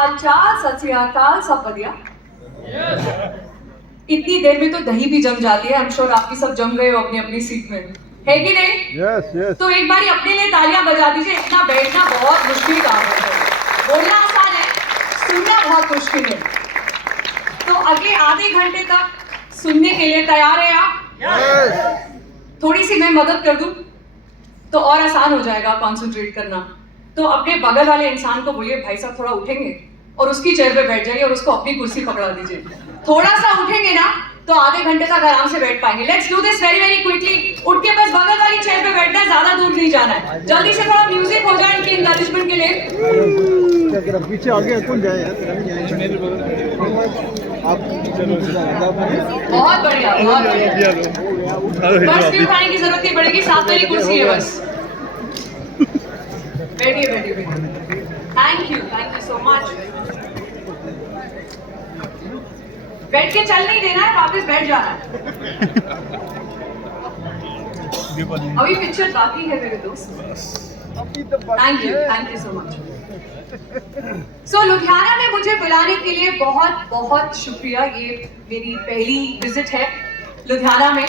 हाल चाल, सत श्री अकाल, सब बढ़िया। इतनी देर में तो दही भी जम जाती है। आई एम श्योर आपकी सब जम गए हो अपनी अपनी सीट में, है कि नहीं? Yes yes. तो एक बार अपने लिए तालियां बजा दीजिए। इतना बैठना बहुत मुश्किल काम है, बोलना आसान है, सुनना बहुत मुश्किल है। तो अगले आधे घंटे तक सुनने के लिए तैयार है आप? यस। थोड़ी सी मैं मदद कर दूं तो और आसान हो जाएगा कंसंट्रेट करना। तो अपने बगल वाले इंसान को बोलिए, भाई साहब थोड़ा उठेंगे, और उसकी चेयर पे बैठ जाइए और उसको अपनी कुर्सी पकड़ा दीजिए। थोड़ा सा उठेंगे ना तो आधे घंटे तक आराम से बैठ पाएंगे। Let's do this very very quickly. उठ के बस बगल वाली चेयर पे बैठना है, ज्यादा दूर नहीं जाना है। जल्दी से थोड़ा म्यूजिक हो जाए इनकी इंकरेजमेंट के लिए। क्या कह रहा, पीछे आगे कौन जाए यार? आप बहुत बढ़िया, बहुत बढ़िया। बस भी उठाने की जरूरत नहीं पड़ेगी, साथ वाली कुर्सी है बस। बैठिए बैठिए बैठिए। Thank you so much. बैठ के चल नहीं देना है, वापस बैठ जाना है। अभी पिक्चर बाकी है मेरे दोस्त। Thank you so much. So Ludhiana में मुझे बुलाने के लिए बहुत बहुत शुक्रिया। ये मेरी पहली विजिट है लुधियाना में,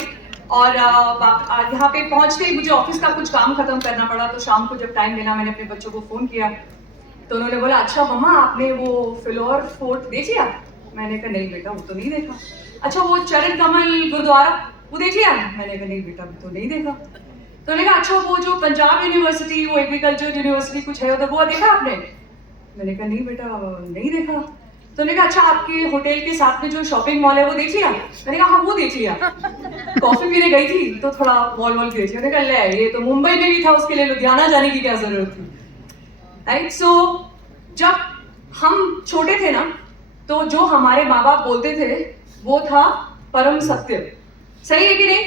और यहाँ पे पहुंचते ही मुझे ऑफिस का कुछ काम खत्म करना पड़ा। तो शाम को जब टाइम मिला मैंने अपने बच्चों को फोन किया, तो उन्होंने बोला, अच्छा मम्मा आपने वो फिलौर फोर्ट देख लिया? मैंने कहा नहीं बेटा, वो तो नहीं देखा। अच्छा वो चरण कमल गुरुद्वारा वो देख लिया? मैंने कहा नहीं बेटा, वो तो नहीं देखा। तो उन्होंने कहा अच्छा वो जो पंजाब यूनिवर्सिटी, वो एग्रीकल्चर यूनिवर्सिटी कुछ है उधर, वो देखा आपने? मैंने कहा नहीं बेटा, नहीं देखा। तो उन्होंने कहा अच्छा आपके होटल के साथ में जो शॉपिंग मॉल है वो देख लिया? मैंने कहा हाँ वो देख लिया। कॉफी पीने गई थी तो थोड़ा मॉल वॉल देख लिया। मैंने कहा ले, ये तो मुंबई में भी था, उसके लिए लुधियाना जाने की क्या जरूरत थी? राइट। सो जब हम छोटे थे ना, तो जो हमारे माँ बाप बोलते थे वो था परम सत्य। सही है कि नहीं?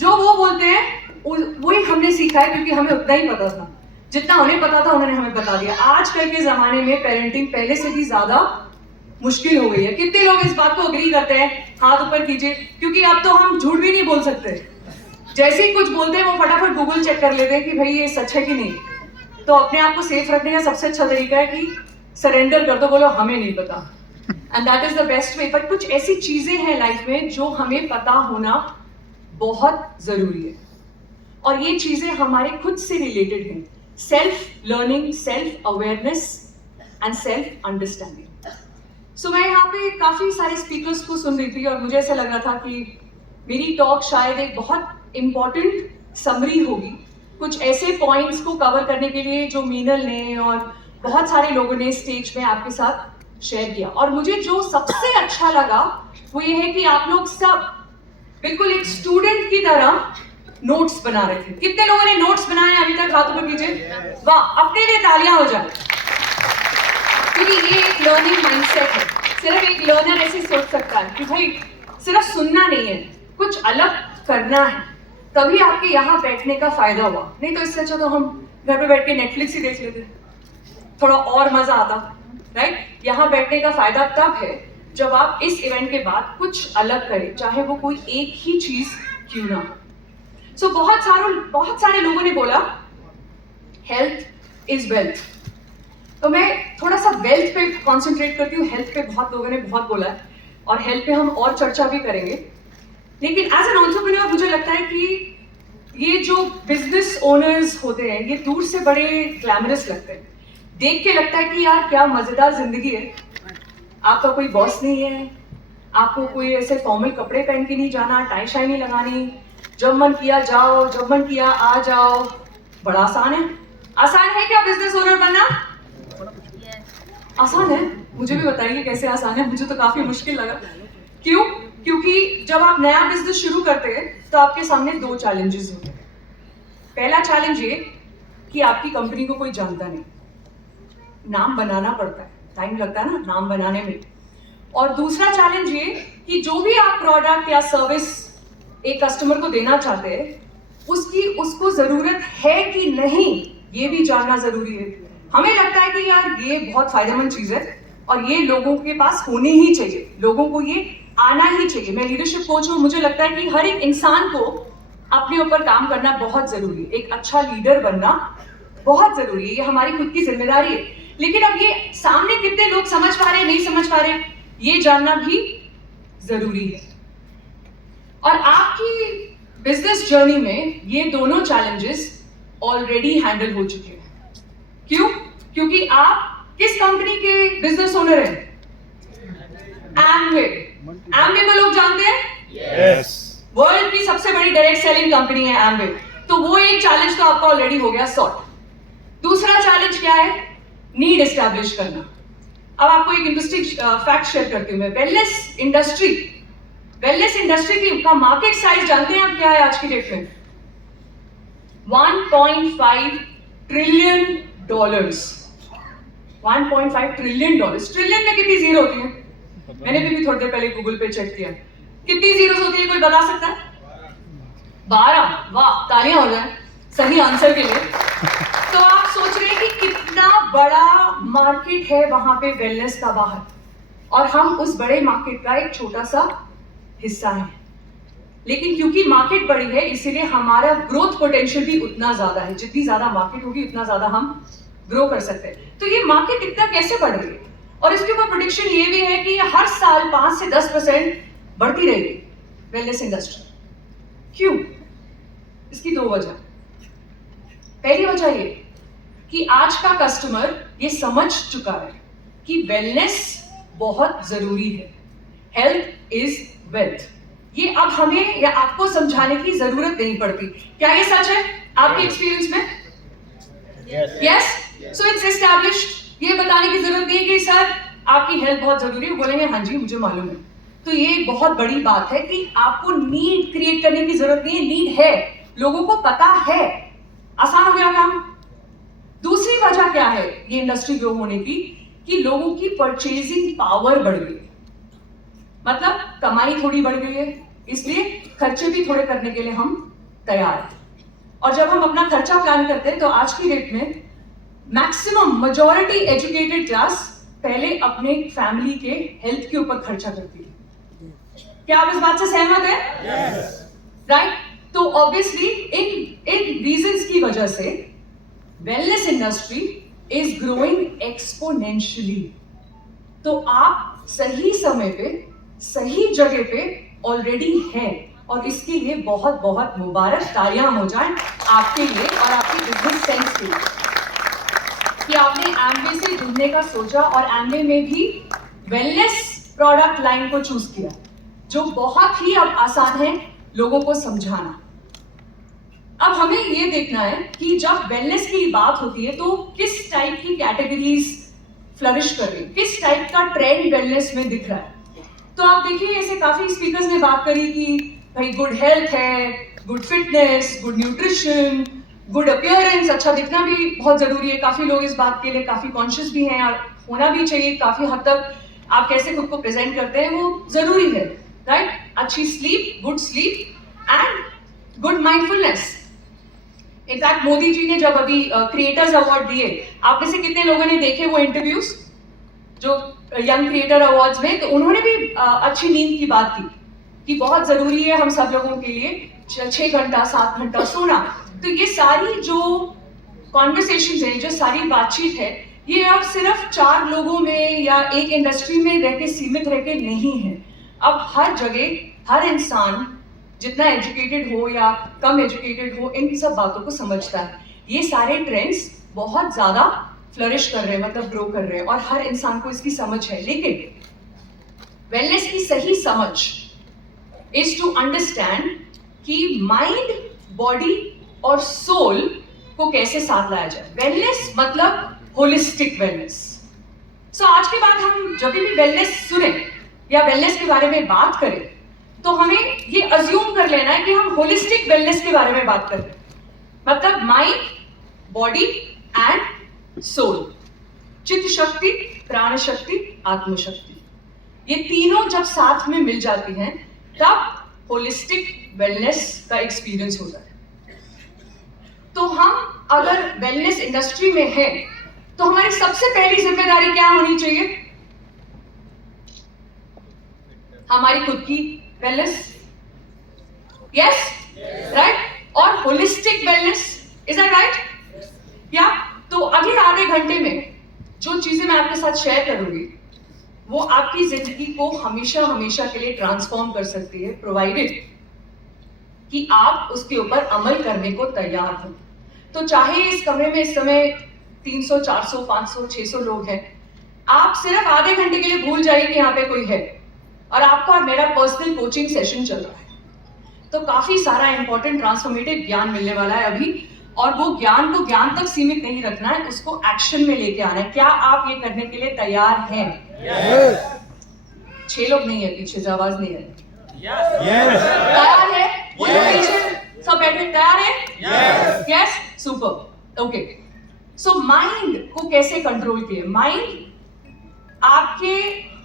जो वो बोलते हैं वही हमने सीखा है, क्योंकि हमें उतना ही पता था जितना उन्हें पता था, उन्होंने हमें बता दिया। आजकल के जमाने में पेरेंटिंग पहले से भी ज्यादा मुश्किल हो गई है। कितने लोग इस बात को अग्री करते हैं? हाथ ऊपर कीजिए, क्योंकि अब तो हम झूठ भी नहीं बोल सकते। जैसे ही कुछ बोलते हैं वो फटाफट गूगल चेक कर लेते हैं कि भाई ये सच है कि नहीं। तो अपने आप को सेफ रखने का सबसे अच्छा तरीका है कि सरेंडर कर दो, बोलो हमें नहीं पता, and that is the best way. But कुछ ऐसी चीजें हैं लाइफ में जो हमें पता होना बहुत जरूरी है, और ये चीजें हमारे खुद से रिलेटेड हैं। Self learning, self awareness and self understanding. So मैं यहाँ पे काफी सारे स्पीकर्स को सुन रही थी, और मुझे ऐसा लग रहा था कि मेरी टॉक शायद एक बहुत इंपॉर्टेंट समरी होगी, कुछ ऐसे पॉइंट्स को कवर करने के लिए जो मीनल ने और बहुत सारे लोगों ने स्टेज में आपके साथ शेयर किया। और मुझे जो सबसे अच्छा लगा वो ये है कि आप लोग सब बिल्कुल एक स्टूडेंट की तरह नोट्स बना रहे थे। कितने लोगों ने नोट्स बनाए अभी तक? हाथों पर कीजिए। वाह, अपने लिए तालियां हो जाए, क्योंकि ये एक लर्निंग माइंडसेट है। सिर्फ एक लर्नर ऐसे सोच सकता है कि भाई सिर्फ सुनना नहीं है, कुछ अलग करना है, तभी आपके यहाँ बैठने का फायदा हुआ। नहीं तो इससे अच्छा तो हम घर पे बैठ के नेटफ्लिक्स ही देख लेते, थोड़ा और मजा आता। राइट? यहाँ बैठने का फायदा तब है जब आप इस इवेंट के बाद कुछ अलग करें, चाहे वो कोई एक ही चीज क्यों ना हो। सो बहुत सारे लोगों ने बोला हेल्थ इज वेल्थ, तो मैं थोड़ा सा वेल्थ पे कंसंट्रेट करती हूँ। हेल्थ पे बहुत लोगों ने बहुत बोला है, और हेल्थ पे हम और चर्चा भी करेंगे। लेकिन एज एन एंटरप्रेन्योर मुझे लगता है कि ये जो बिजनेस ओनर्स होते हैं ये दूर से बड़े ग्लैमरस लगते हैं। देख के लगता है कि यार क्या मजेदार जिंदगी है, आपका कोई बॉस नहीं है, आपको कोई ऐसे फॉर्मल कपड़े पहन के नहीं जाना, टाई शाई नहीं लगानी, जब मन किया जाओ, जब मन किया आ जाओ। बड़ा आसान है। आसान है क्या बिजनेस ओनर बनना? आसान है? मुझे भी बताइए कैसे आसान है, मुझे तो काफी मुश्किल लगा। क्यों? क्योंकि जब आप नया बिजनेस शुरू करते हैं तो आपके सामने दो चैलेंजेस होते हैं। पहला चैलेंज ये कि आपकी कंपनी को कोई जानता नहीं, नाम बनाना पड़ता है, टाइम लगता है ना नाम बनाने में। और दूसरा चैलेंज ये कि जो भी आप प्रोडक्ट या सर्विस एक कस्टमर को देना चाहते हैं उसको जरूरत है कि नहीं ये भी जानना जरूरी है। हमें लगता है कि यार ये बहुत फायदेमंद चीज है और ये लोगों के पास होनी ही चाहिए, लोगों को ये आना ही चाहिए। मैं लीडरशिप कोच हूँ, मुझे लगता है कि हर एक इंसान को अपने ऊपर काम करना बहुत जरूरी है, एक अच्छा लीडर बनना बहुत जरूरी है, ये हमारी खुद की जिम्मेदारी है। लेकिन अब ये सामने कितने लोग समझ पा रहे नहीं समझ पा रहे, ये जानना भी जरूरी है। और आपकी बिजनेस जर्नी में ये दोनों चैलेंजेस ऑलरेडी हैंडल हो चुके हैं। क्यों? क्योंकि आप किस कंपनी के बिजनेस ओनर हैं? एमवे। एमवे को लोग जानते हैं? Yes. वर्ल्ड की सबसे बड़ी डायरेक्ट सेलिंग कंपनी है एमवे। तो वो एक चैलेंज तो आपका ऑलरेडी हो गया सॉर्ट। दूसरा चैलेंज क्या है? नीड एस्टैब्लिश करना। अब आपको एक इंटरेस्टिंग फैक्ट शेयर करती हूँ मैं। वेलनेस इंडस्ट्री का मार्केट साइज जानते हैं आप क्या है आज की डेट में? $1.5 ट्रिलियन। 1.5 trillion dollar. ट्रिलियन में कितनी जीरो होती है? मैंने भी थोड़ी देर पहले गूगल पे चेक किया। कितनी जीरोस होती है कोई बता सकता है? 12। वाह, तालियां हो जाए सही आंसर के लिए। तो आप सोच रहे हैं कि कितना बड़ा मार्केट है वहां पे वेलनेस का बाहर, और हम उस बड़े मार्केट का एक छोटा सा हिस्सा है। लेकिन क्योंकि मार्केट बड़ी है इसीलिए हमारा ग्रोथ पोटेंशियल भी उतना ज्यादा है। जितनी ज्यादा मार्केट होगी उतना ज्यादा हम ग्रो कर सकते हैं। तो ये मार्केट इतना कैसे बढ़ रही है? और इसके ऊपर प्रेडिक्शन ये भी है कि हर साल 5 से 10% बढ़ती रहेगी वेलनेस इंडस्ट्री। क्यों? इसकी दो वजह। पहली वजह ये कि आज का कस्टमर ये समझ चुका है कि वेलनेस बहुत जरूरी है। Health is wealth. ये अब हमें या आपको समझाने की जरूरत नहीं पड़ती। क्या ये सच है आपके एक्सपीरियंस में? यस। So it's established. ये बताने की जरूरत नहीं है कि सर आपकी हेल्थ बहुत जरूरी है, बोलेंगे हाँ जी मुझे मालूम है। तो ये एक बहुत बड़ी बात है कि आपको नीड क्रिएट करने की जरूरत नहीं है। नीड है, लोगों को पता है, आसान हो गया काम। दूसरी वजह क्या है ये इंडस्ट्री ग्रो होने की? कि लोगों की परचेजिंग पावर बढ़ गई, मतलब कमाई थोड़ी बढ़ गई है, इसलिए खर्चे भी थोड़े करने के लिए हम तैयार हैं। और जब हम अपना खर्चा प्लान करते हैं तो आज की डेट में मैक्सिमम मेजॉरिटी एजुकेटेड क्लास पहले अपने फैमिली के हेल्थ के ऊपर खर्चा करती है। क्या आप इस बात से सहमत हैं? राइट। तो ऑब्वियसली इन रीजंस की वजह से wellness industry is growing exponentially. तो आप सही समय पे सही जगह पे ऑलरेडी हैं, और इसके लिए बहुत बहुत मुबारक, तालियां हो जाएं आपके लिए और आपकी बिजनेस सेंस के लिए कि आपने एमवे से जुड़ने का सोचा और एमवे में भी वेलनेस प्रोडक्ट लाइन को चूज किया, जो बहुत ही अब आसान है लोगों को समझाना। अब हमें ये देखना है कि जब वेलनेस की बात होती है तो किस टाइप की कैटेगरीज फ्लरिश कर रही है, किस टाइप का ट्रेंड वेलनेस में दिख रहा है। तो आप देखिए ऐसे काफी स्पीकर्स ने बात करी कि भाई गुड हेल्थ है, good fitness, good nutrition, good appearance, अच्छा दिखना भी बहुत जरूरी है। काफी लोग इस बात के लिए काफी कॉन्शियस भी हैं और होना भी चाहिए। काफी हद तक आप कैसे खुद को प्रेजेंट करते हैं वो जरूरी है, राइट? अच्छी sleep, good sleep and good mindfulness. In fact Modi ji ने जब अभी क्रिएटर्स अवार्ड दिए, आप में से कितने लोगों ने देखे वो इंटरव्यूज जो यंग क्रिएटर अवार्ड्स में? तो उन्होंने भी अच्छी नींद की बात की कि बहुत जरूरी है हम सब लोगों के लिए 6 घंटा 7 घंटा सोना। तो ये सारी जो कॉन्वर्सेशंस है, जो सारी बातचीत है, ये अब सिर्फ 4 लोगों में या एक इंडस्ट्री में रह के सीमित रह के नहीं है। अब हर जगह हर इंसान जितना एजुकेटेड हो या कम एजुकेटेड हो इन सब बातों को समझता है। ये सारे ट्रेंड्स बहुत ज्यादा फ्लरिश कर रहे हैं, मतलब ग्रो कर रहे हैं, और हर इंसान को इसकी समझ है। लेकिन वेलनेस की सही समझ इज टू अंडरस्टैंड कि माइंड, बॉडी और सोल को कैसे साथ लाया जाए। वेलनेस मतलब होलिस्टिक वेलनेस। सो आज के बाद हम जब भी वेलनेस सुने या वेलनेस के बारे में बात करें तो हमें ये अज्यूम कर लेना है कि हम होलिस्टिक वेलनेस के बारे में बात कर रहे हैं, मतलब माइंड, बॉडी एंड सोल, चित्त शक्ति, प्राण शक्ति, आत्मशक्ति, ये तीनों जब साथ में मिल जाती हैं तब होलिस्टिक वेलनेस का एक्सपीरियंस होता है। तो हम अगर वेलनेस इंडस्ट्री में हैं तो हमारी सबसे पहली जिम्मेदारी क्या होनी चाहिए? हमारी खुद की वेलनेस, यस, राइट, और holistic wellness, is that right? या तो अगले आधे घंटे में जो चीजें मैं आपके साथ शेयर करूंगी वो आपकी जिंदगी को हमेशा हमेशा के लिए ट्रांसफॉर्म कर सकती है, प्रोवाइडेड कि आप उसके ऊपर अमल करने को तैयार हो। तो चाहे इस कमरे में इस समय 300, 400, 500, 600 लोग हैं, आप सिर्फ आधे घंटे के लिए भूल जाइए कि यहाँ पे कोई है और आपका और मेरा पर्सनल कोचिंग सेशन चल रहा है। तो काफी सारा इंपॉर्टेंट ट्रांसफॉर्मेटिव ज्ञान मिलने वाला है अभी, और वो ज्ञान को ज्ञान तक सीमित नहीं रखना है, उसको एक्शन में लेके आना है। क्या आप ये करने के लिए तैयार हैं? Yes. 6 लोग नहीं है पीछे से, आवाज नहीं है। Yes. तैयार है? वो लोग पीछे सब बैठे तैयार है? Yes, super, okay. So mind को कैसे कंट्रोल किए? माइंड आपके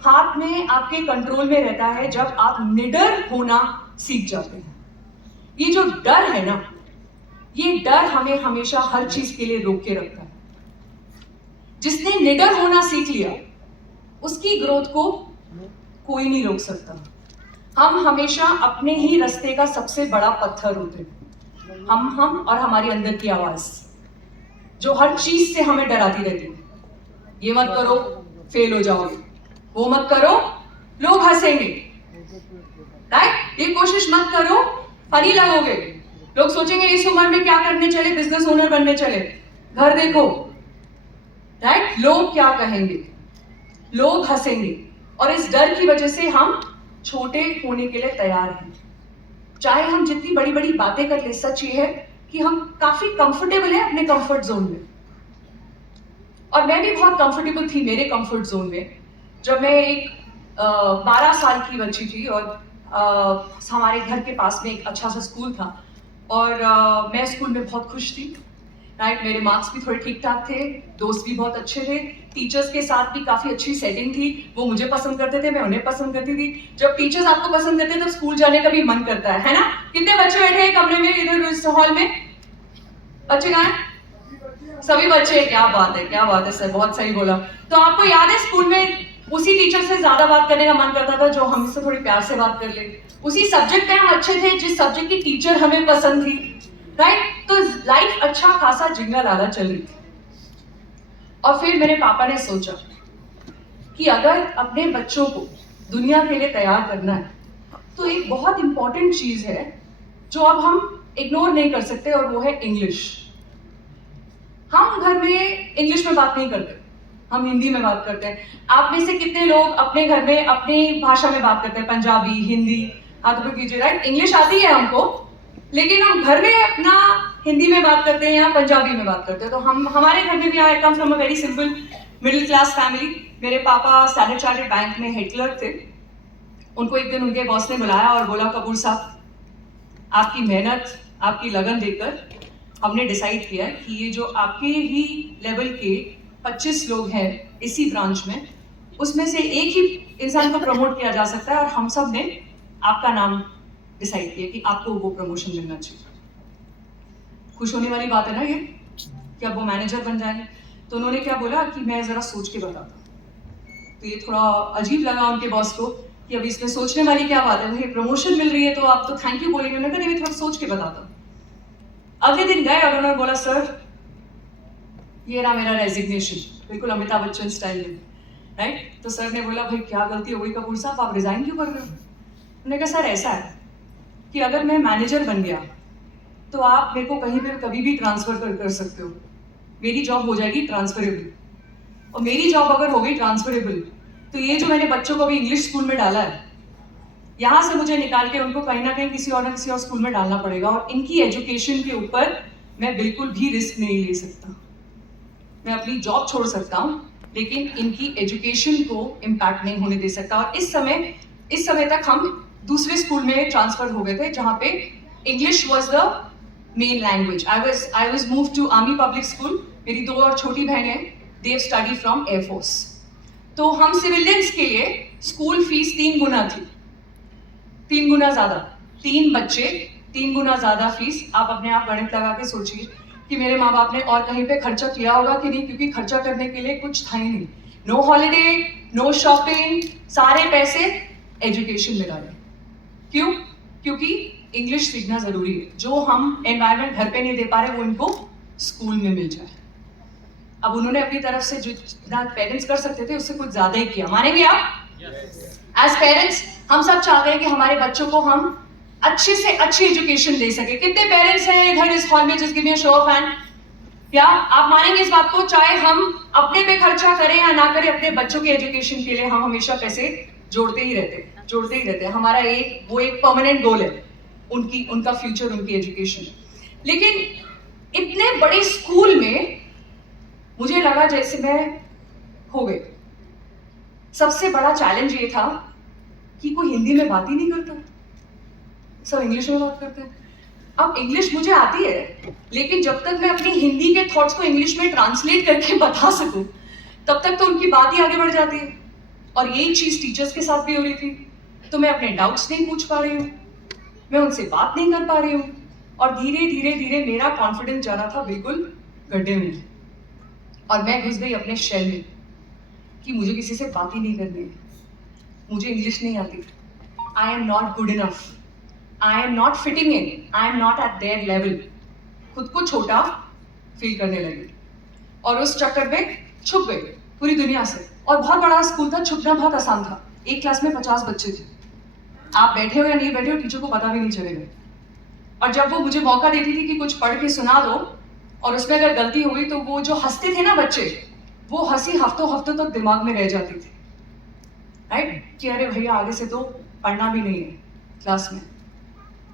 हाथ में, आपके कंट्रोल में रहता है जब आप निडर होना सीख जाते हैं। ये जो डर है ना, ये डर हमें हमेशा हर चीज के लिए रोक के रखता है। जिसने निडर होना सीख लिया उसकी ग्रोथ को कोई नहीं रोक सकता। हम हमेशा अपने ही रास्ते का सबसे बड़ा पत्थर होते हैं। हम और हमारी अंदर की आवाज जो हर चीज से हमें डराती रहती है। ये मत करो, फेल हो जाओगे। वो मत करो, लोग हंसेंगे। राइट? ये कोशिश मत करो, फनी लगोगे। लोग सोचेंगे इस उम्र में क्या करने चले, बिजनेस ओनर बनने चले। घर देखो, राइट? लोग क्या कहेंगे, लोग हंसेंगे, और इस डर की वजह से हम छोटे होने के लिए तैयार हैं। चाहे हम जितनी बड़ी बड़ी बातें कर ले, सच ये है कि हम काफी कंफर्टेबल हैं अपने कंफर्ट जोन में। और मैं भी बहुत कंफर्टेबल थी मेरे कंफर्ट जोन में जब मैं एक 12 साल की बच्ची थी, और हमारे घर के पास में एक अच्छा सा स्कूल था, और मैं स्कूल में बहुत खुश थी। राइट? मेरे मार्क्स भी थोड़े ठीक ठाक थे, दोस्त भी बहुत अच्छे थे, टीचर्स के साथ भी काफी अच्छी सेटिंग थी। वो मुझे पसंद करते थे, मैं उन्हें पसंद करती थी। जब टीचर्स आपको पसंद करते हैं तो स्कूल जाने का भी मन करता है ना? कितने बच्चे बैठे हैं कमरे में, इधर इस हॉल में? बच्चे कहाँ हैं? सभी बच्चे। क्या बात है, क्या बात है सर, बहुत सही बोला। तो आपको याद है स्कूल में उसी टीचर से ज्यादा बात करने का मन करता था जो हमसे थोड़ी प्यार से बात कर ले। उसी सब्जेक्ट में हम अच्छे थे जिस सब्जेक्ट की टीचर हमें पसंद थी। राइट? तो लाइफ अच्छा खासा जिंगा लाला चल रही थी। और फिर मेरे पापा ने सोचा कि अगर अपने बच्चों को दुनिया के लिए तैयार करना है तो एक बहुत इंपॉर्टेंट चीज है जो अब हम इग्नोर नहीं कर सकते, और वो है इंग्लिश। हम घर में इंग्लिश में बात नहीं करते, हम हिंदी में बात करते हैं। आप में से कितने लोग अपने घर में अपनी भाषा में बात करते हैं? पंजाबी, हिंदी, हाथ ऊपर कीजिए। राइट? इंग्लिश आती है हमको, लेकिन हम घर में अपना हिंदी में बात करते हैं या पंजाबी में बात करते हैं। तो हमारे घर में भी, I come from a very simple middle class family. मेरे पापा स्टैंडर्ड चार्टर्ड बैंक में हेड क्लर्क थे। उनको एक दिन उनके बॉस ने बुलाया और बोला, कपूर साहब, आपकी मेहनत, आपकी लगन देखकर हमने डिसाइड किया कि ये जो आपके ही लेवल के 25 लोग हैं इसी ब्रांच में, उसमें से एक ही इंसान को प्रमोट किया जा सकता है, और हम सब ने आपका नाम डिसाइड किया कि आपको वो प्रमोशन मिलना चाहिए। खुश होने वाली बात है ना ये, कि अब वो मैनेजर बन जाएंगे। तो उन्होंने क्या बोला कि मैं जरा सोच के बताता हूँ। तो ये थोड़ा अजीब लगा उनके बॉस को कि अभी इसमें सोचने वाली क्या बात है, भाई प्रमोशन मिल रही है तो आप तो थैंक यू बोलेंगे। उन्होंने कहा नहीं, मैं थोड़ा सोच के बताता हूँ। अगले दिन गए और उन्होंने बोला, सर ये रहा मेरा रेजिग्नेशन, बिल्कुल अमिताभ बच्चन स्टाइल में। राइट? तो सर ने बोला, भाई क्या गलती हो गई कपूर साहब, आप रिजाइन क्यों कर रहे हो? उन्होंने कहा, सर ऐसा है कि अगर मैं मैनेजर बन गया तो आप मेरे को कहीं पर कभी भी ट्रांसफर कर सकते हो। मेरी जॉब हो जाएगी ट्रांसफरेबल, और मेरी जॉब अगर हो गई ट्रांसफरेबल तो ये जो मैंने बच्चों को भी इंग्लिश स्कूल में डाला है, यहाँ से मुझे निकाल के उनको कहीं ना कहीं किसी और स्कूल में डालना पड़ेगा, और इनकी एजुकेशन के ऊपर मैं बिल्कुल भी रिस्क नहीं ले सकता। मैं अपनी जॉब छोड़ सकता हूँ, लेकिन इनकी एजुकेशन को इम्पैक्ट नहीं होने दे सकता। और इस समय तक हम दूसरे स्कूल में ट्रांसफर हो गए थे जहाँ पे English was the main language. I was move to Army Public School. मेरी 2 और छोटी बहनें, दे स्टडी फ्रॉम एयरफोर्स। तो हम सिविलियंस के लिए स्कूल फीस 3 गुना थी, 3 गुना ज्यादा। 3 बच्चे, 3 गुना ज्यादा फीस। आप अपने आप गणित लगा के सोचिए कि मेरे माँ बाप ने और कहीं पे खर्चा किया होगा कि नहीं, क्योंकि खर्चा करने के लिए कुछ था ही नहीं। नो हॉलिडे, नो शॉपिंग, सारे पैसे एजुकेशन में डाले। क्यों? क्योंकि इंग्लिश सीखना जरूरी है। जो हम एनवायरनमेंट घर पे नहीं दे पा रहे वो इनको स्कूल में मिल जाए। अब उन्होंने अपनी तरफ से जो जितना पेरेंट्स कर सकते थे उससे कुछ ज्यादा ही किया, मानेंगे आप? एज पेरेंट्स हम सब चाहते हैं कि हमारे बच्चों को हम अच्छे से अच्छी एजुकेशन दे सके। कितने पेरेंट्स हैं इधर इस हॉल में? Just give me a show of hand. क्या आप मानेंगे इस बात को? चाहे हम अपने पे खर्चा करें या ना करें, अपने बच्चों के एजुकेशन के लिए हम हमेशा पैसे जोड़ते ही रहते हैं। हमारा एक परमानेंट गोल है, उनका फ्यूचर, उनकी एजुकेशन। लेकिन इतने बड़े स्कूल में मुझे लगा जैसे मैं खो गई। सबसे बड़ा चैलेंज ये था कि कोई हिंदी में बात ही नहीं करता, सब इंग्लिश में बात करते हैं। अब इंग्लिश मुझे आती है, लेकिन जब तक मैं अपनी हिंदी के थॉट्स को इंग्लिश में ट्रांसलेट करके बता सकूं, तब तक तो उनकी बात ही आगे बढ़ जाती है। और यही चीज टीचर्स के साथ भी हो रही थी। तो मैं अपने डाउट्स नहीं पूछ पा रही हूँ, मैं उनसे बात नहीं कर पा रही हूँ, और धीरे धीरे धीरे मेरा कॉन्फिडेंस जा रहा था बिल्कुल गड्ढे में। और मैं घुस गई अपने शेल में कि मुझे किसी से बात ही नहीं करनी है, मुझे इंग्लिश नहीं आती, I am not good enough, I am not fitting in, I am not at their level. खुद को छोटा फील करने लगी और उस चक्कर में छुप गई पूरी दुनिया से। और बहुत बड़ा स्कूल था, छुपना बहुत आसान था। एक क्लास में 50 बच्चे थे, आप बैठे हो या नहीं बैठे हो टीचर को पता भी नहीं चलेगा। और जब वो मुझे मौका देती थी कि कुछ पढ़ के सुना दो, और उसमें अगर गलती हो गई तो वो जो हंसते थे ना बच्चे, वो हंसी हफ्तों तक दिमाग में रह जाती थी, राइट? कि अरे भैया आगे से तो पढ़ना भी नहीं है क्लास में।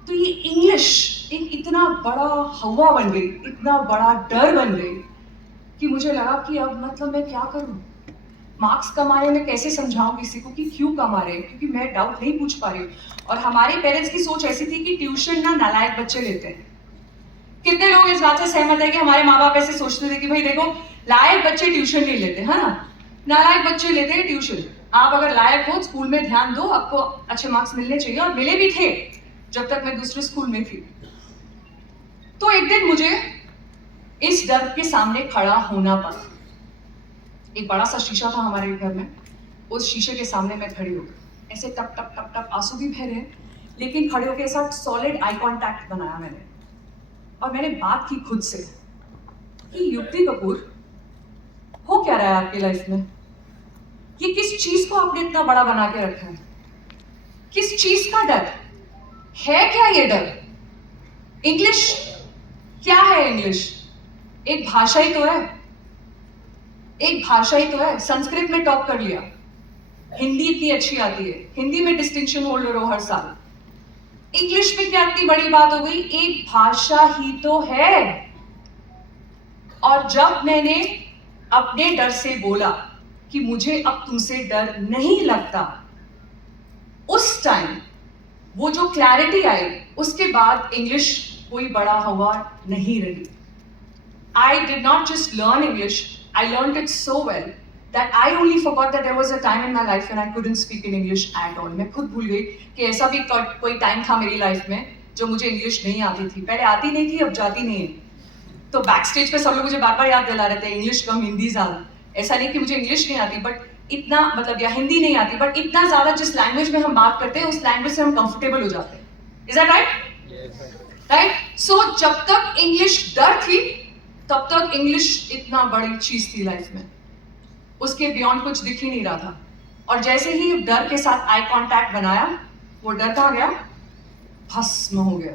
तो ये इंग्लिश एक इतना बड़ा हवा बन गई, इतना बड़ा डर बन गई कि मुझे लगा कि अब मतलब मैं क्या करूं? मार्क्स कम आ रहे, मैं कैसे समझाऊं किसी को कि क्यों कम आ रहे हैं? क्योंकि मैं डाउट नहीं पूछ पा रही हूँ। और हमारे पेरेंट्स की सोच ऐसी थी कि ट्यूशन ना नालायक बच्चे लेते हैं। कितने लोग इस बात से सहमत है कि हमारे माँ बाप ऐसे सोचते थे कि भाई देखो, लायक बच्चे ट्यूशन नहीं लेते, है ना, नालायक बच्चे लेते हैं ट्यूशन। आप अगर लायक हो, स्कूल में ध्यान दो, आपको अच्छे मार्क्स मिलने चाहिए। और मिले भी थे जब तक मैं दूसरे स्कूल में थी। तो एक दिन मुझे इस डर के सामने खड़ा होना पड़ा। एक बड़ा सा शीशा था हमारे घर में, उस शीशे के सामने मैं खड़ी हो गई। ऐसे टप टप टप टप आंसू भी बह रहे हैं, लेकिन खड़े होकर ऐसा सॉलिड आई कांटेक्ट बनाया मैंने, और मैंने बात की खुद से कि युक्ति कपूर, हो क्या रहा है आपकी लाइफ में? ये किस चीज को आपने इतना बड़ा बना के रखा है? किस चीज का डर है? क्या ये डर? इंग्लिश क्या है? इंग्लिश एक भाषा ही तो है, एक भाषा ही तो है। संस्कृत में टॉप कर लिया, हिंदी इतनी अच्छी आती है, हिंदी में डिस्टिंक्शन होल्डर हो हर साल, इंग्लिश में क्या इतनी बड़ी बात हो गई? एक भाषा ही तो है। और जब मैंने अपने डर से बोला कि मुझे अब तुमसे डर नहीं लगता, उस टाइम वो जो क्लैरिटी आई, उसके बाद इंग्लिश कोई बड़ा हवा नहीं रही। I did not just learn English, I learned it so well that I only forgot that there was a time in my life when I couldn't speak in English at all. मैं खुद भूल गई कि ऐसा भी कोई time था मेरी लाइफ में जो मुझे इंग्लिश नहीं आती थी। पहले आती नहीं थी, अब जाती नहीं है। तो बैक स्टेज पे सब लोग मुझे बार बार याद दिला रहे थे, इंग्लिश कम हिंदी ज्यादा। ऐसा नहीं कि मुझे इंग्लिश नहीं आती, बट इतना मतलब, या हिंदी नहीं आती, बट इतना ज्यादा जिस लैंग्वेज में हम बात करते हैं उस लैंग्वेज से हम कंफर्टेबल हो जाते हैं। Is that right? राइट। सो जब तक इंग्लिश डर थी, तब तक इंग्लिश इतना बड़ी चीज थी लाइफ में, उसके बियॉन्ड कुछ दिख ही नहीं रहा था। और जैसे ही डर के साथ आई कांटेक्ट बनाया, वो डर कहाँ गया? भस्म हो गया।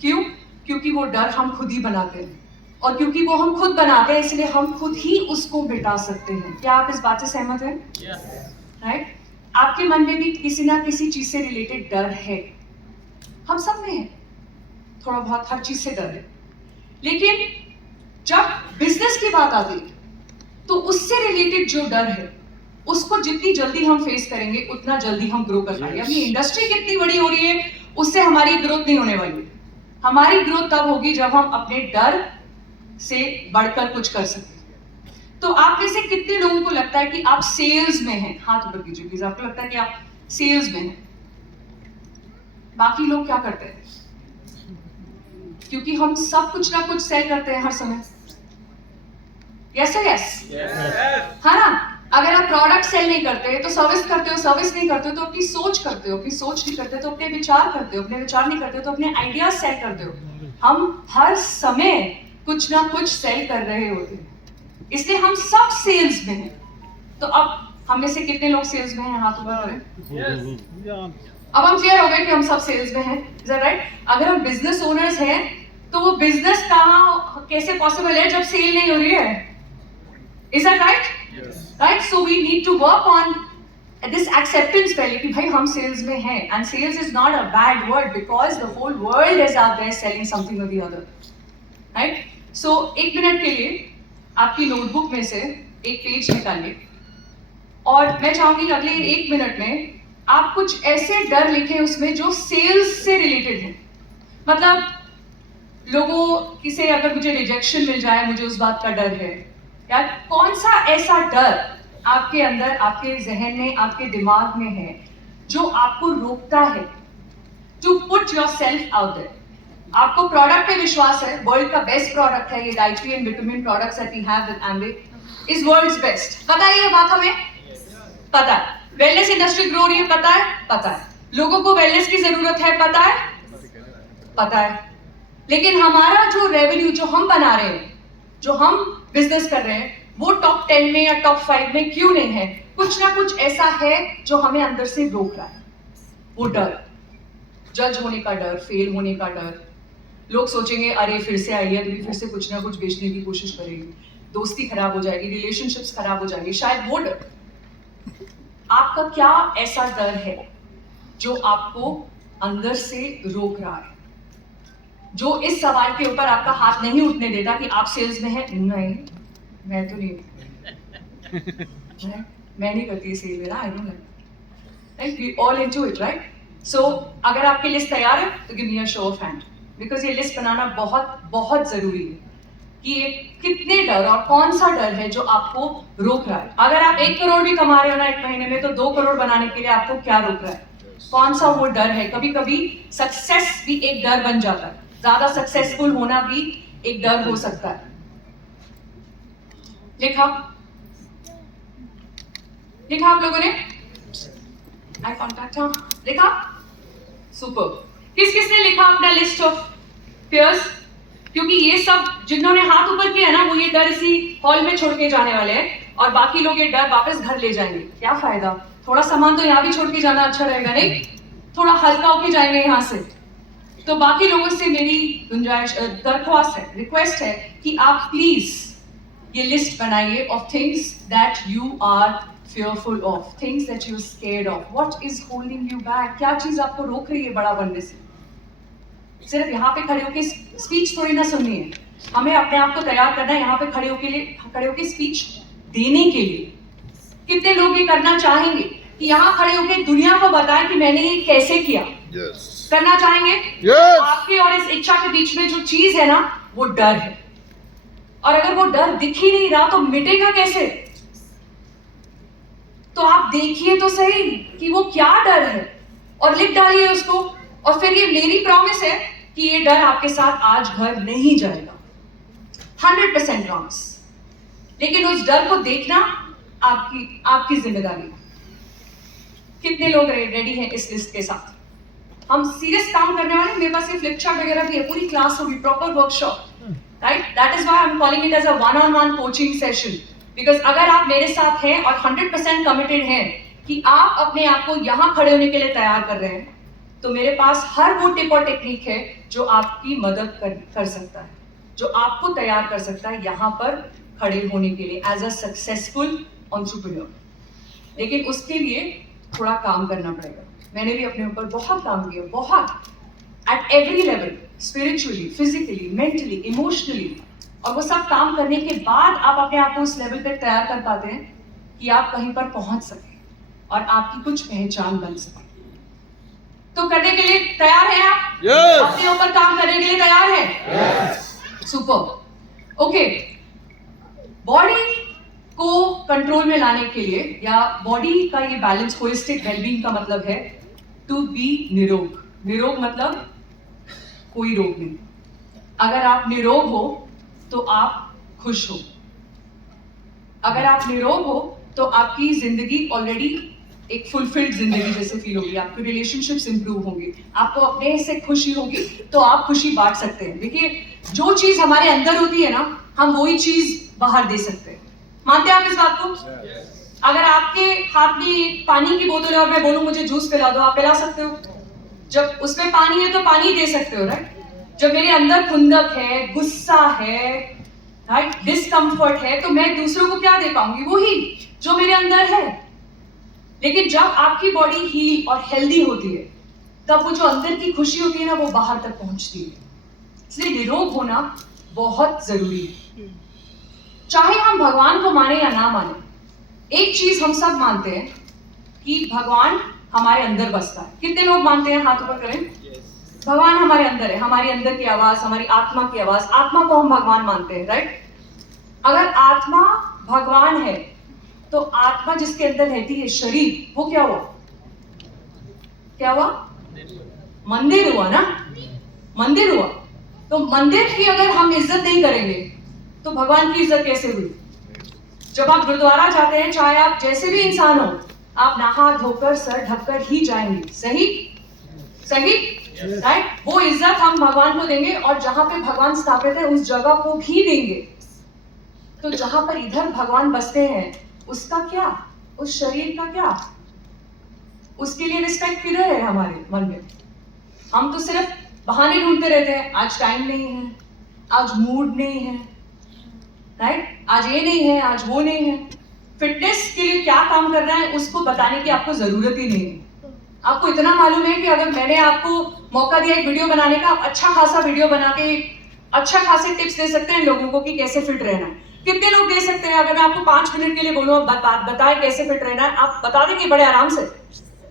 क्यों? क्योंकि वो डर हम खुद ही बनाते हैं, और क्योंकि वो हम खुद बनाते हैं इसलिए हम खुद ही उसको मिटा सकते हैं। क्या आप इस बात से सहमत हैं? राइट? आपके मन में भी किसी ना किसी चीज से रिलेटेड डर है, हम सब में है, थोड़ा बहुत हर चीज से डर है। लेकिन जब बिजनेस की बात आती है तो उससे रिलेटेड जो डर है, उसको जितनी जल्दी हम फेस करेंगे उतना जल्दी हम ग्रो कर पाएंगे। अभी इंडस्ट्री कितनी बड़ी हो रही है, उससे हमारी ग्रोथ नहीं होने वाली। हमारी ग्रोथ तब होगी जब हम अपने डर से बढ़कर कुछ कर सकें। तो आप में से कितने लोगों को लगता है कि आप सेल्स में हैं? हाथ ऊपर कीजिए प्लीज। आपको लगता है कि आप सेल्स में हैं? बाकी लोग क्या करते हैं? क्योंकि हम सब कुछ ना कुछ सेल करते हैं हर समय। यस है? यस, है ना? अगर आप प्रोडक्ट सेल नहीं करते तो सर्विस करते हो, सर्विस नहीं करते हो तो अपनी सोच करते हो, अपनी सोच नहीं करते तो अपने विचार करते हो, अपने विचार नहीं करते तो अपने आइडियाज सेल करते हो। हम हर समय कुछ ना कुछ सेल कर रहे होते हैं। इसलिए हम सब सेल्स में हैं। तो अब हम में से कितने लोग सेल्स में हैं, हाथ ऊपर करें। अब हम क्लियर हो गए कि हम सब सेल्स में हैं, इज दैट राइट? अगर हम बिजनेस ओनर्स हैं तो वो बिजनेस कहाँ कैसे पॉसिबल है जब सेल नहीं हो रही है? Is that right? Right, so we need to work on this acceptance पहले कि भाई हम सेल्स में हैं, and sales is not a bad word because the whole world is out there selling something और the other, right? So 1 minute के लिए आपकी नोटबुक में से एक पेज निकालिए और मैं चाहूंगी कि अगले 1 मिनट में आप कुछ ऐसे डर लिखें उसमें जो सेल्स से रिलेटेड है। मतलब लोगों किसे अगर मुझे रिजेक्शन मिल जाए, मुझे उस बात का डर है, या कौन सा ऐसा डर आपके अंदर, आपके जहन में, आपके दिमाग में है जो आपको रोकता है to put yourself out there. आपको प्रोडक्ट पे विश्वास है, वर्ल्ड का बेस्ट प्रोडक्ट है ये dietary and vitamin products that we have with Amway is world's best. पता है ये बात हमें? पता है। वेलनेस इंडस्ट्री ग्रो रही है, पता है? पता है। लोगों को वेलनेस की जरूरत है, पता है? पता है। लेकिन हमारा जो रेवेन्यू जो हम बना रहे हैं, जो हम बिजनेस कर रहे हैं, वो टॉप 10 में या टॉप 5 में क्यों नहीं है? कुछ ना कुछ ऐसा है जो हमें अंदर से रोक रहा है। वो डर, जज होने का डर, फेल होने का डर। लोग सोचेंगे अरे फिर से आइडिया देगी, फिर से कुछ ना कुछ बेचने की कोशिश करेगी, दोस्ती खराब हो जाएगी, रिलेशनशिप्स खराब हो जाएंगे, शायद वो डर। आपका क्या ऐसा डर है जो आपको अंदर से रोक रहा है, जो इस सवाल के ऊपर आपका हाथ नहीं उठने देता कि आप सेल्स में हैं? नहीं, मैं तो नहीं मैं नहीं करती सेल में ना, I don't like, we all into it, right? So अगर आपकी लिस्ट तैयार है तो give me a show of hand, because ये लिस्ट बनाना बहुत बहुत जरूरी है कि ये कितने डर और कौन सा डर है जो आपको रोक रहा है। अगर आप 1 करोड़ भी कमा रहे हो ना 1 महीने में, तो 2 करोड़ बनाने के लिए आपको क्या रोक रहा है? कौन सा वो डर है? कभी कभी सक्सेस भी एक डर बन जाता है, ज्यादा सक्सेसफुल होना भी एक डर हो सकता है। लिखा लिखा आप लोगों ने? आई कॉन्टैक्ट, हाँ लिखा? सुपर। किस किसने लिखा अपना लिस्ट ऑफ फियर्स? क्योंकि ये सब जिन्होंने हाथ ऊपर किया ना, वो ये डर इसी हॉल में छोड़ के जाने वाले हैं और बाकी लोग ये डर वापस घर ले जाएंगे। क्या फायदा, थोड़ा सामान तो यहाँ भी छोड़ के जाना अच्छा रहेगा, नहीं? थोड़ा हल्का होके जाएंगे यहाँ से। तो बाकी लोगों से मेरी गुंजाइश, दरख्वास्त है, रिक्वेस्ट है कि आप प्लीज ये लिस्ट बनाइए of things that you are fearful of, things that you're scared of. What is holding you back? क्या चीज आपको रोक रही है बड़ा बनने से? सिर्फ यहाँ पे खड़े होके स्पीच थोड़ी ना सुननी है, हमें अपने आप को तैयार करना है यहाँ पे खड़े होके स्पीच देने के लिए। कितने लोग ये करना चाहेंगे कि यहाँ खड़े होके दुनिया को बताएं कि मैंने ये कैसे किया? करना चाहेंगे? आपके और इस इच्छा के बीच में जो चीज है ना, वो डर है। और अगर वो डर दिख ही नहीं रहा तो मिटेगा कैसे? तो आप देखिए तो सही कि वो क्या डर है और लिख डालिए उसको। और फिर ये मेरी प्रॉमिस है कि ये डर आपके साथ आज घर नहीं जाएगा, 100% प्रॉमिस। लेकिन उस डर को देखना आपकी जिम्मेदारी है। कितने लोग रेडी हैं इस लिस्ट के साथ? हम सीरियस काम करने वाले, मेरे पास ये फ्लिप चार्ट वगैरह भी है, पूरी क्लास होगी, proper workshop, right? That is why I am calling it as a one on one coaching session. Because अगर आप मेरे साथ हैं और 100% कमिटेड हैं कि आप अपने आप को यहाँ खड़े होने के लिए तैयार कर रहे हैं, तो मेरे पास हर वो टिप और टेक्निक है जो आपकी मदद कर सकता है, जो आपको तैयार कर सकता है यहाँ पर खड़े होने के लिए एज अ सक्सेसफुल एंटरप्रेन्योर। लेकिन उसके लिए थोड़ा काम करना पड़ेगा। मैंने भी अपने ऊपर बहुत काम किया, बहुत, at every level, spiritually, physically, mentally, emotionally. और वो सब काम करने के बाद आप अपने आप को उस लेवल पे तैयार कर पाते हैं कि आप कहीं पर पहुंच सके और आपकी कुछ पहचान बन सके। तो करने के लिए तैयार हैं आप? yes. अपने ऊपर काम करने के लिए तैयार हैं? सुपर। ओके, बॉडी को कंट्रोल में लाने के लिए, या बॉडी का ये बैलेंस, होलिस्टिक वेलबींग का मतलब है टू बी निरोग। निरोग मतलब कोई रोग नहीं। अगर आप निरोग हो तो आप खुश हो। अगर आप निरोग हो तो आपकी जिंदगी ऑलरेडी एक फुलफिल्ड जिंदगी जैसे फील होगी, आपके रिलेशनशिप्स इंप्रूव होंगे, आपको अपने से खुशी होगी, तो आप खुशी बांट सकते हैं। देखिए, जो चीज हमारे अंदर होती है ना, हम वही चीज बाहर दे सकते हैं। मानते हैं आप इस बात को? अगर आपके हाथ में एक पानी की बोतल है और मैं बोलूं मुझे जूस पिला दो, आप पिला सकते हो? जब उसमें पानी है तो पानी दे सकते हो, राइट? जब मेरे अंदर खुंदक है, गुस्सा है, राइट, डिस्कंफर्ट है, तो मैं दूसरों को क्या दे पाऊंगी? वही जो मेरे अंदर है। लेकिन जब आपकी बॉडी हील और हेल्दी होती है, तब वो जो अंदर की खुशी होती है ना, वो बाहर तक पहुंचती है। इसलिए निरोग होना बहुत जरूरी है। चाहे हम भगवान को माने या ना माने, एक चीज हम सब मानते हैं कि भगवान हमारे अंदर बसता है। कितने लोग मानते हैं? हाथ ऊपर करें। भगवान हमारे अंदर है, हमारी अंदर की आवाज, हमारी आत्मा की आवाज, आत्मा को हम भगवान मानते हैं, राइट? अगर आत्मा भगवान है तो आत्मा जिसके अंदर रहती है, शरीर, वो क्या हुआ? क्या हुआ? मंदिर हुआ ना, मंदिर हुआ। तो मंदिर की अगर हम इज्जत नहीं करेंगे तो भगवान की इज्जत कैसे हुई? जब आप गुरुद्वारा जाते हैं, चाहे आप जैसे भी इंसान हो, आप नहा धोकर सर ढककर ही जाएंगे, सही? सही, राइट? वो इज्जत हम भगवान को देंगे और जहां पे भगवान स्थापित है उस जगह को भी देंगे। तो जहां पर इधर भगवान बसते हैं, उसका क्या? उस शरीर का क्या? उसके लिए रिस्पेक्ट किधर है हमारे मन में? हम तो सिर्फ बहाने ढूंढते रहते हैं। आज टाइम नहीं है, आज मूड नहीं है, राइट? आज ये नहीं है, आज वो नहीं है। फिटनेस के लिए क्या काम करना है उसको बताने की आपको जरूरत ही नहीं है। आपको इतना मालूम है कि अगर मैंने आपको मौका दिया एक वीडियो बनाने का, आप अच्छा खासा वीडियो बना के अच्छा खासे टिप्स दे सकते हैं लोगों को कि कैसे फिट रहना है। कितने लोग दे सकते हैं? अगर मैं आपको 5 मिनट के लिए बोलूं बताएं कैसे फिट रहना है, आप बता देंगे बड़े आराम से,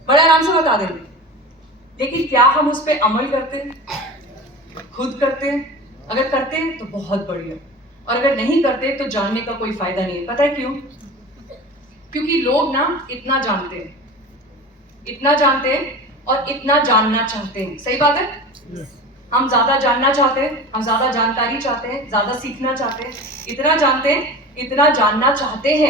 बड़े आराम से बता देंगे। लेकिन क्या हम उस पर अमल करते हैं? खुद करते हैं? अगर करते हैं तो बहुत बढ़िया, और अगर नहीं करते तो जानने का कोई फायदा नहीं है। पता है क्यों? क्योंकि लोग ना इतना जानते हैं, इतना जानते हैं और इतना जानना चाहते हैं। सही बात है? हम ज्यादा जानना चाहते हैं, हम ज्यादा जानकारी चाहते हैं, ज्यादा सीखना चाहते हैं, इतना जानते हैं, इतना जानना चाहते हैं